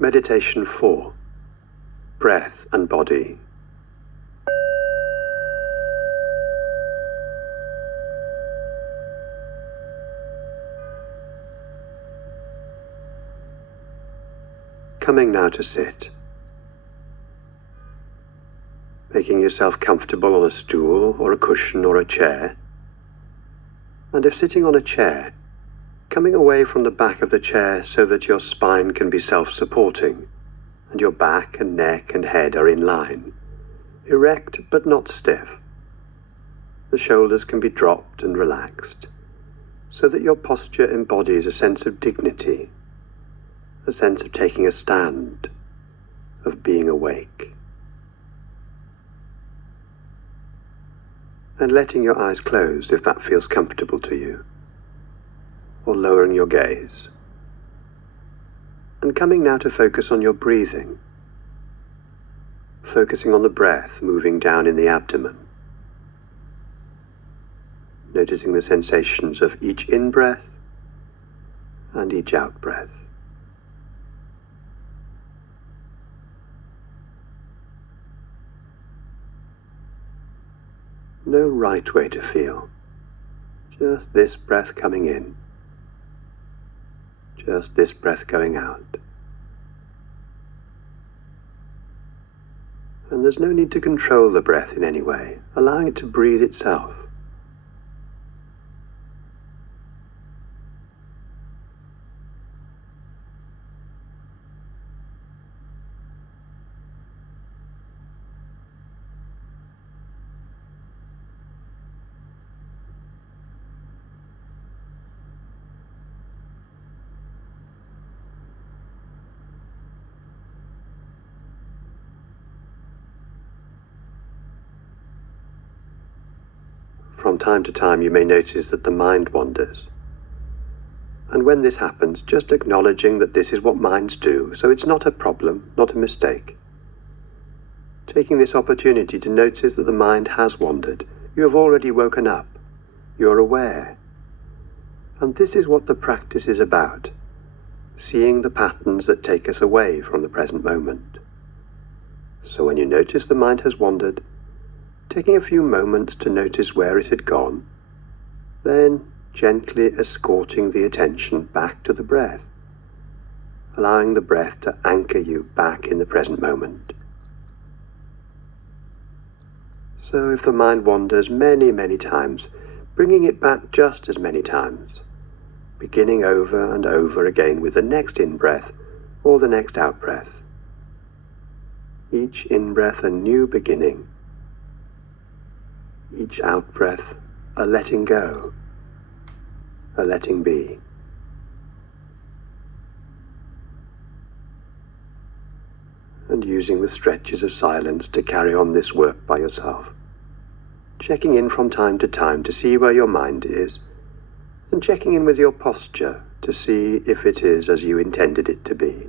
Meditation 4. Breath and Body. Coming now to sit. Making yourself comfortable on a stool or a cushion or a chair. And if sitting on a chair, coming away from the back of the chair so that your spine can be self-supporting and your back and neck and head are in line, erect but not stiff. The shoulders can be dropped and relaxed so that your posture embodies a sense of dignity, a sense of taking a stand, of being awake. And letting your eyes close if that feels comfortable to you, or lowering your gaze. And coming now to focus on your breathing, focusing on the breath moving down in the abdomen, noticing the sensations of each in-breath and each out-breath. No right way to feel, just this breath coming in, just this breath going out. And there's no need to control the breath in any way, allowing it to breathe itself. From time to time you may notice that the mind wanders. And when this happens, just acknowledging that this is what minds do, so it's not a problem, not a mistake. Taking this opportunity to notice that the mind has wandered. You have already woken up. You are aware. And this is what the practice is about, seeing the patterns that take us away from the present moment. So when you notice the mind has wandered, taking a few moments to notice where it had gone, then gently escorting the attention back to the breath, allowing the breath to anchor you back in the present moment. So if the mind wanders many, many times, bringing it back just as many times, beginning over and over again with the next in-breath or the next out-breath. Each in-breath a new beginning, each out-breath a letting go, a letting be. And using the stretches of silence to carry on this work by yourself, checking in from time to time to see where your mind is, and checking in with your posture to see if it is as you intended it to be.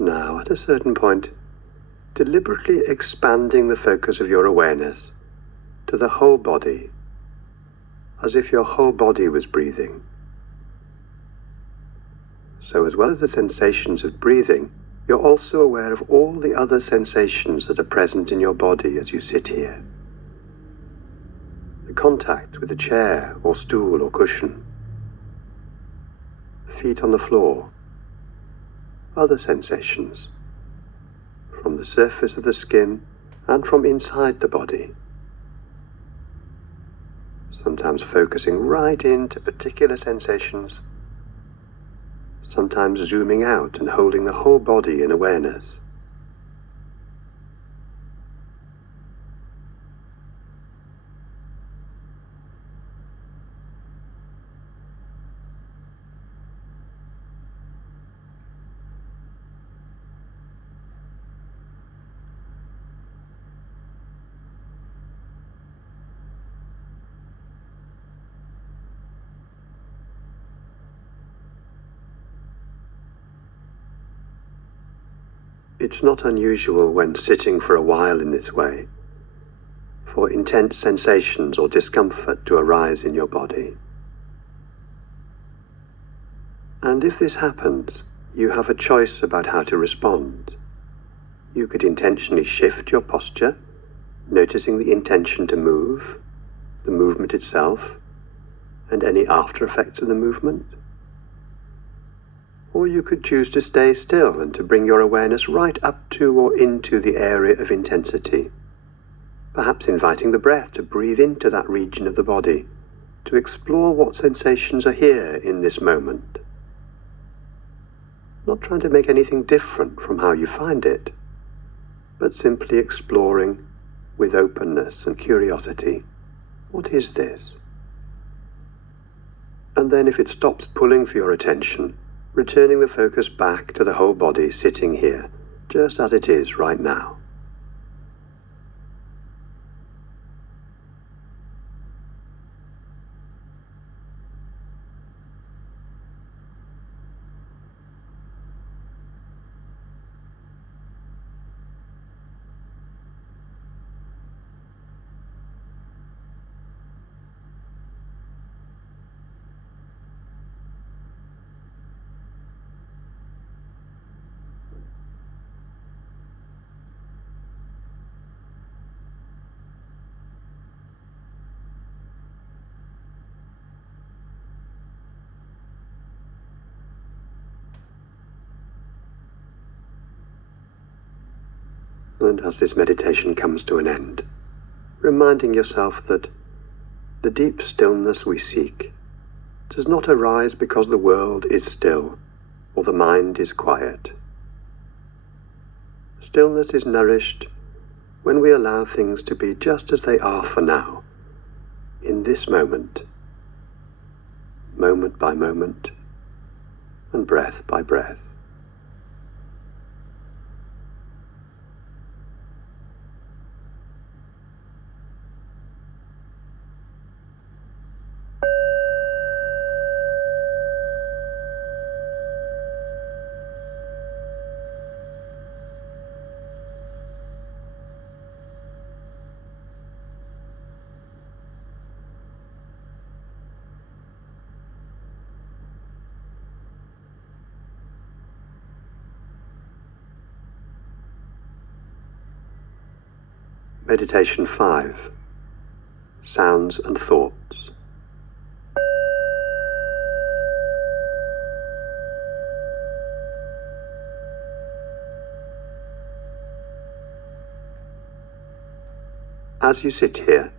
Now, at a certain point, deliberately expanding the focus of your awareness to the whole body, as if your whole body was breathing. So as well as the sensations of breathing, you're also aware of all the other sensations that are present in your body as you sit here. The contact with the chair or stool or cushion, feet on the floor, other sensations from the surface of the skin and from inside the body, sometimes focusing right into particular sensations, sometimes zooming out and holding the whole body in awareness. It's not unusual when sitting for a while in this way for intense sensations or discomfort to arise in your body. And if this happens, you have a choice about how to respond. You could intentionally shift your posture, noticing the intention to move, the movement itself, and any after effects of the movement. Or you could choose to stay still and to bring your awareness right up to or into the area of intensity, perhaps inviting the breath to breathe into that region of the body, to explore what sensations are here in this moment. Not trying to make anything different from how you find it, but simply exploring with openness and curiosity. What is this? And then if it stops pulling for your attention, returning the focus back to the whole body sitting here, just as it is right now. And as this meditation comes to an end, reminding yourself that the deep stillness we seek does not arise because the world is still or the mind is quiet. Stillness is nourished when we allow things to be just as they are for now, in this moment, moment by moment, and breath by breath. Meditation 5. Sounds and Thoughts. As you sit here,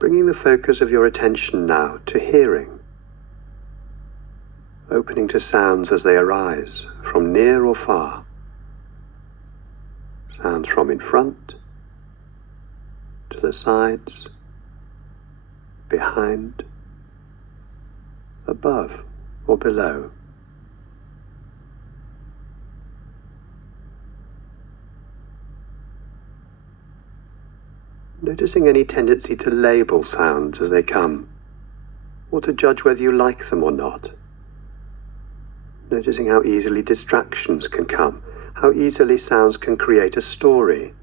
bringing the focus of your attention now to hearing, opening to sounds as they arise from near or far, sounds from in front, to the sides, behind, above or below. Noticing any tendency to label sounds as they come, or to judge whether you like them or not. Noticing how easily distractions can come, how easily sounds can create a story.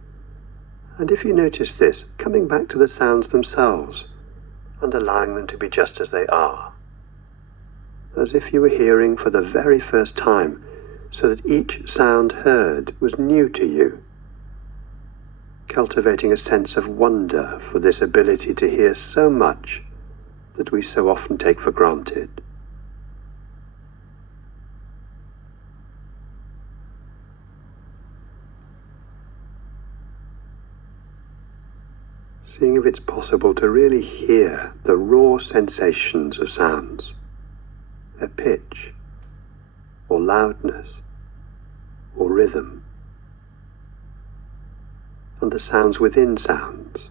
And if you notice this, coming back to the sounds themselves and allowing them to be just as they are, as if you were hearing for the very first time, so that each sound heard was new to you, cultivating a sense of wonder for this ability to hear so much that we so often take for granted. Seeing if it's possible to really hear the raw sensations of sounds, their pitch, loudness or rhythm, and the sounds within sounds.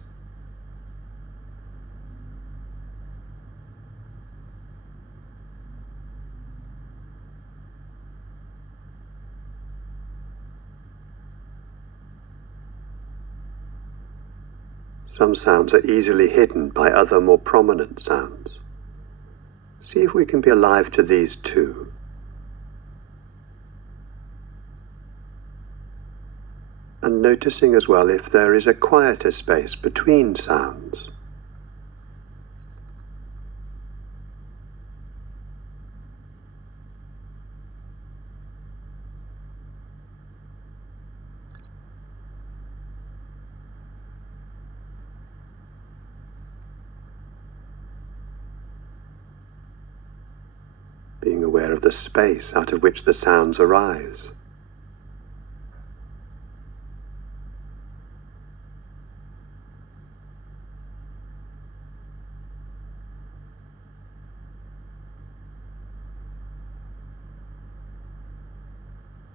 Some sounds are easily hidden by other more prominent sounds. See if we can be alive to these too. And noticing as well if there is a quieter space between sounds. Being aware of the space out of which the sounds arise.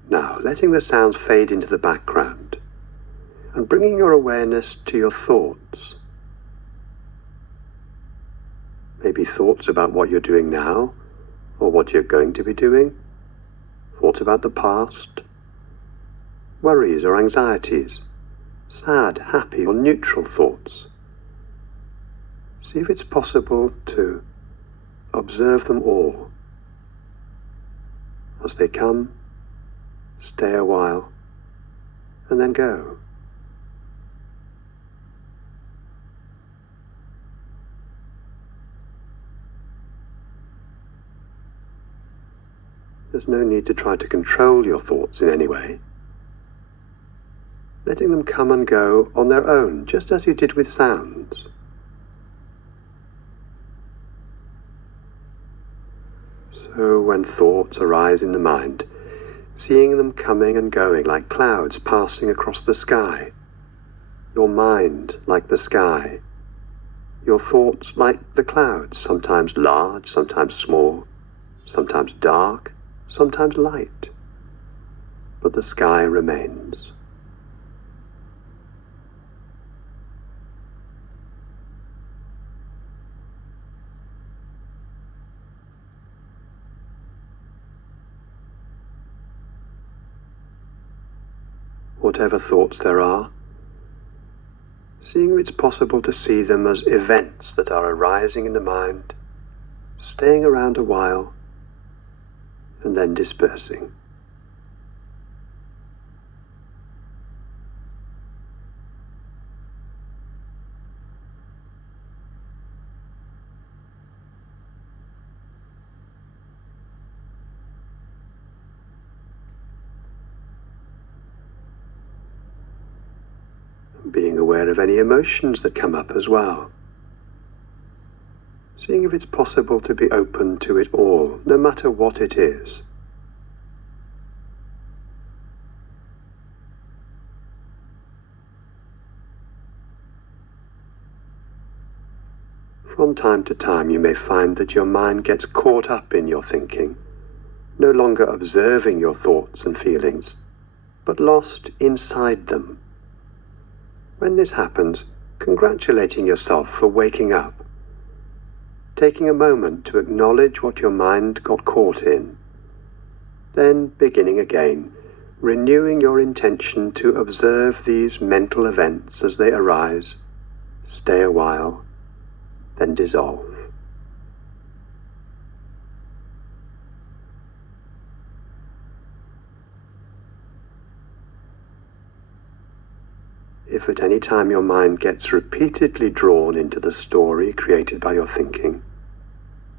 Now, letting the sounds fade into the background and bringing your awareness to your thoughts. Maybe thoughts about what you're doing now, or what you're going to be doing, thoughts about the past, worries or anxieties, sad, happy or neutral thoughts. See if it's possible to observe them all. As they come, stay a while, and then go. There's no need to try to control your thoughts in any way. Letting them come and go on their own, just as you did with sounds. So when thoughts arise in the mind, seeing them coming and going like clouds passing across the sky, your mind like the sky, your thoughts like the clouds, sometimes large, sometimes small, sometimes dark, sometimes light, but the sky remains. Whatever thoughts there are, seeing if it's possible to see them as events that are arising in the mind, staying around a while, and then dispersing. Being aware of any emotions that come up as well. Seeing if it's possible to be open to it all, no matter what it is. From time to time you may find that your mind gets caught up in your thinking, no longer observing your thoughts and feelings, but lost inside them. When this happens, congratulating yourself for waking up, taking a moment to acknowledge what your mind got caught in, then beginning again, renewing your intention to observe these mental events as they arise, stay a while, then dissolve. If at any time your mind gets repeatedly drawn into the story created by your thinking,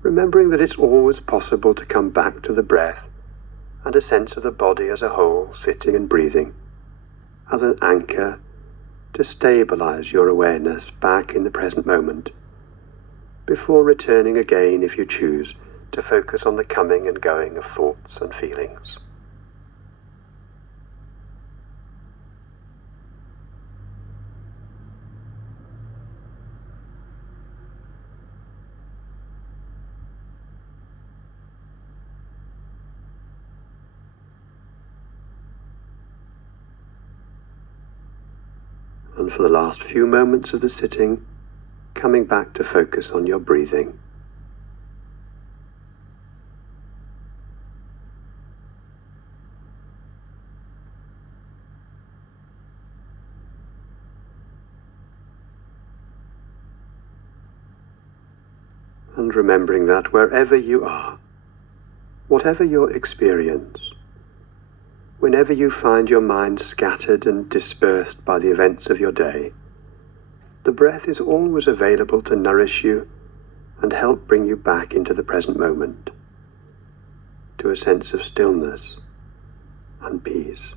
remembering that it's always possible to come back to the breath and a sense of the body as a whole, sitting and breathing, as an anchor to stabilize your awareness back in the present moment, before returning again, if you choose, to focus on the coming and going of thoughts and feelings. And for the last few moments of the sitting, coming back to focus on your breathing. And remembering that wherever you are, whatever your experience, whenever you find your mind scattered and dispersed by the events of your day, the breath is always available to nourish you and help bring you back into the present moment, to a sense of stillness and peace.